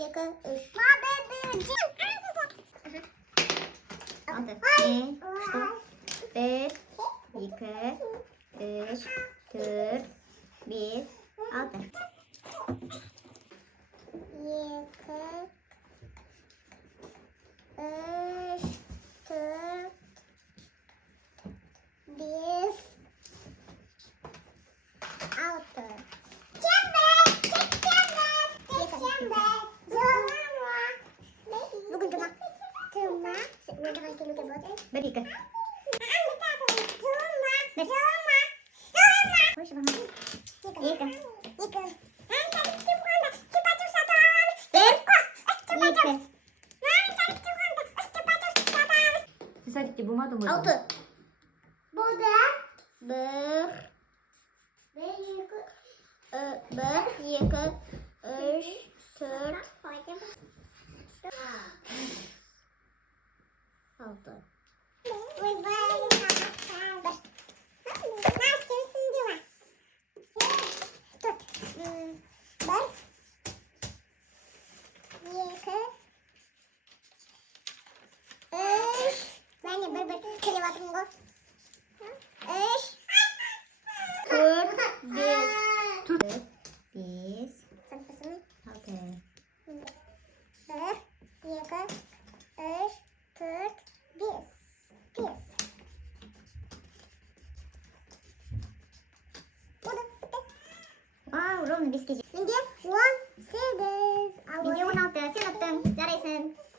2, 3. Altı. 1, 2, 3, 4, 5, 6. 2, 3, 4, 5, 6. Bugün cuma. Ne zaman ki luka buat? Berika. Koş bana. Yıka. Yıka. Sadece bu mu? Altı. Burada bir, iki, üç, dört, altı. Wow, Rom, biskit. Minja, 16. Sino teng? Dari sen.